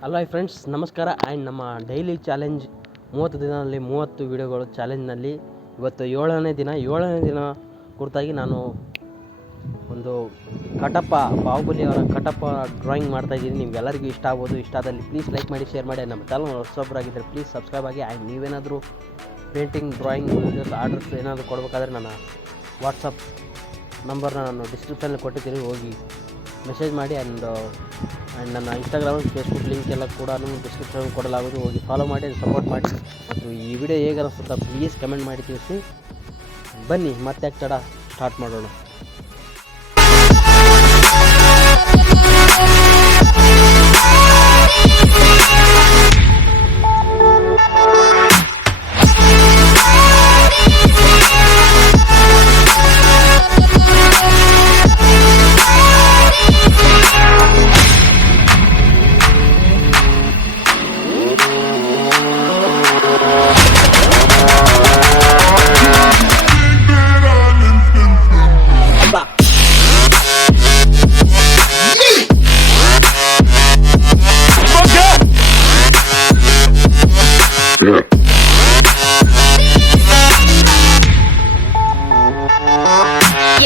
Hello friends, ನಮಸ್ಕಾರ. And ನಮ್ಮ daily challenge 30 ದಿನದಲ್ಲಿ 30 ವೀಡಿಯೋಗಳು ಚಾಲೆಂಜ್ನಲ್ಲಿ ಇವತ್ತು 7ನೇ ದಿನ ಕುರಿತಾಗಿ ನಾನು ಒಂದು ಕಟ್ಟಪ್ಪ ಬಾಹುಬಲಿಯವರ ಕಟ್ಟಪ್ಪ ಡ್ರಾಯಿಂಗ್ ಮಾಡ್ತಾಯಿದ್ದೀನಿ. ನಿಮ್ಗೆಲ್ಲರಿಗೂ ಇಷ್ಟ ಆಗ್ಬೋದು. ಇಷ್ಟ ಆದಲ್ಲಿ ಪ್ಲೀಸ್ ಲೈಕ್ ಮಾಡಿ, ಶೇರ್ ಮಾಡಿ. ನಮ್ಮ ಚಾನಲ್ ಹೊಸೊಬ್ಬರಾಗಿದ್ದರೆ ಪ್ಲೀಸ್ ಸಬ್ಸ್ಕ್ರೈಬ್ ಆಗಿ. ಆ್ಯಂಡ್ ನೀವೇನಾದರೂ ಪೇಂಟಿಂಗ್, ಡ್ರಾಯಿಂಗ್ ವೀಡಿಯೋಸ್ ಆರ್ಡರ್ಸ್ ಏನಾದರೂ ಕೊಡಬೇಕಾದ್ರೆ ನನ್ನ ವಾಟ್ಸಪ್ ನಂಬರ್ನ ನಾನು ಡಿಸ್ಕ್ರಿಪ್ಷನಲ್ಲಿ ಕೊಟ್ಟಿದ್ದೀನಿ, ಹೋಗಿ ಮೆಸೇಜ್ ಮಾಡಿ. ಆ್ಯಂಡ್ ನನ್ನ ಇನ್ಸ್ಟಾಗ್ರಾಮ್, ಫೇಸ್ಬುಕ್ ಲಿಂಕ್ ಎಲ್ಲ ಕೂಡ ಡಿಸ್ಕ್ರಿಪ್ಷನ್ ಕೊಡಲಾಗೋದು, ಹೋಗಿ ಫಾಲೋ ಮಾಡಿ, ಸಪೋರ್ಟ್ ಮಾಡಿ. ಮತ್ತು ಈ ವಿಡಿಯೋ ಹೇಗೆ ಅನಿಸುತ್ತಾ ಪ್ಲೀಸ್ ಕಮೆಂಟ್ ಮಾಡಿ ತಿಳಿಸಿ. ಬನ್ನಿ ಮತ್ತೆ ತಡ ಸ್ಟಾರ್ಟ್ ಮಾಡೋಣ.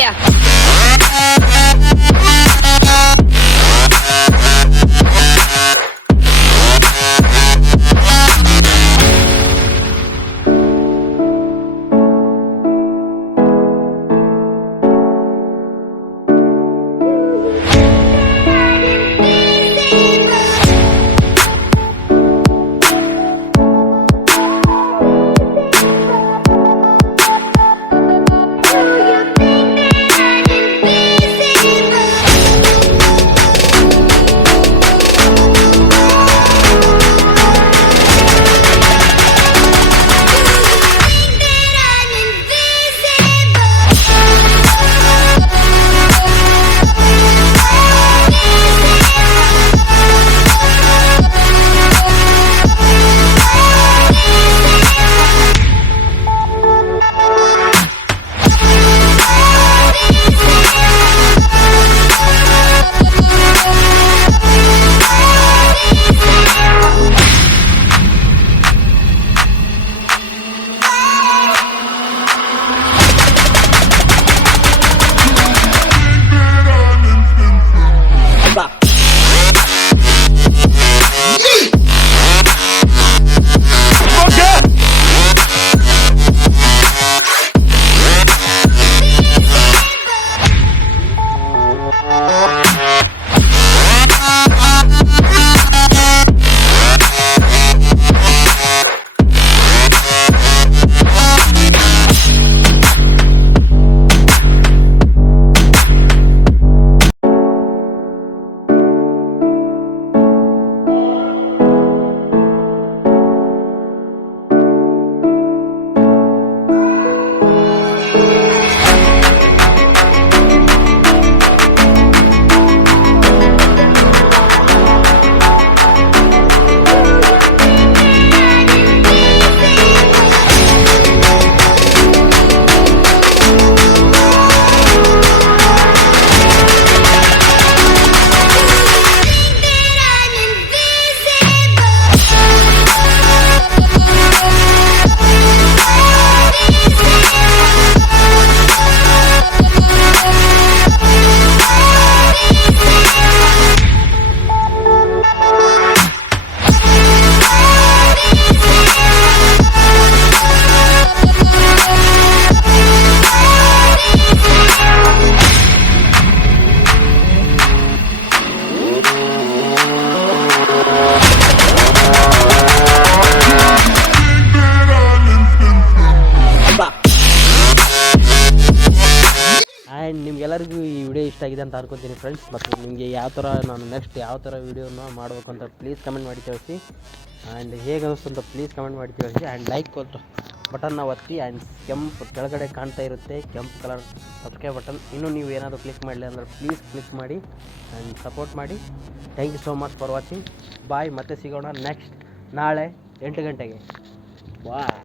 Yeah. ಆ್ಯಂಡ್ ನಿಮ್ಗೆಲ್ಲರಿಗೂ ಈ ವಿಡಿಯೋ ಇಷ್ಟ ಆಗಿದೆ ಅಂತ ಅನ್ಕೊತೀನಿ ಫ್ರೆಂಡ್ಸ್. ಮತ್ತು ನಿಮಗೆ ನಾನು ನೆಕ್ಸ್ಟ್ ಯಾವ ಥರ ವೀಡಿಯೋನ ಮಾಡಬೇಕು ಅಂತ ಪ್ಲೀಸ್ ಕಮೆಂಟ್ ಮಾಡಿ ತಿಳಿಸಿ. ಆ್ಯಂಡ್ ಹೇಗೆ ಅನಿಸ್ತು ಅಂತ ಪ್ಲೀಸ್ ಕಮೆಂಟ್ ಮಾಡಿ ತಿಳಿಸಿ. ಆ್ಯಂಡ್ ಲೈಕ್ ಬಟನ್ನ ಒತ್ತಿ. ಆ್ಯಂಡ್ ಕೆಂಪು ಕೆಳಗಡೆ ಕಾಣ್ತಾ ಇರುತ್ತೆ ಕೆಂಪು ಕಲರ್ ಸಬ್ಸ್ಕ್ರೈಬ್ ಬಟನ್. ಇನ್ನೂ ನೀವು ಏನಾದರೂ ಕ್ಲಿಕ್ ಮಾಡಲಿ ಅಂದರೆ ಪ್ಲೀಸ್ ಕ್ಲಿಕ್ ಮಾಡಿ ಆ್ಯಂಡ್ ಸಪೋರ್ಟ್ ಮಾಡಿ. Thank you so much for watching. Bye. ಮತ್ತೆ ಸಿಗೋಣ ನೆಕ್ಸ್ಟ್ ನಾಳೆ 8 ಗಂಟೆಗೆ. ಬಾಯ್.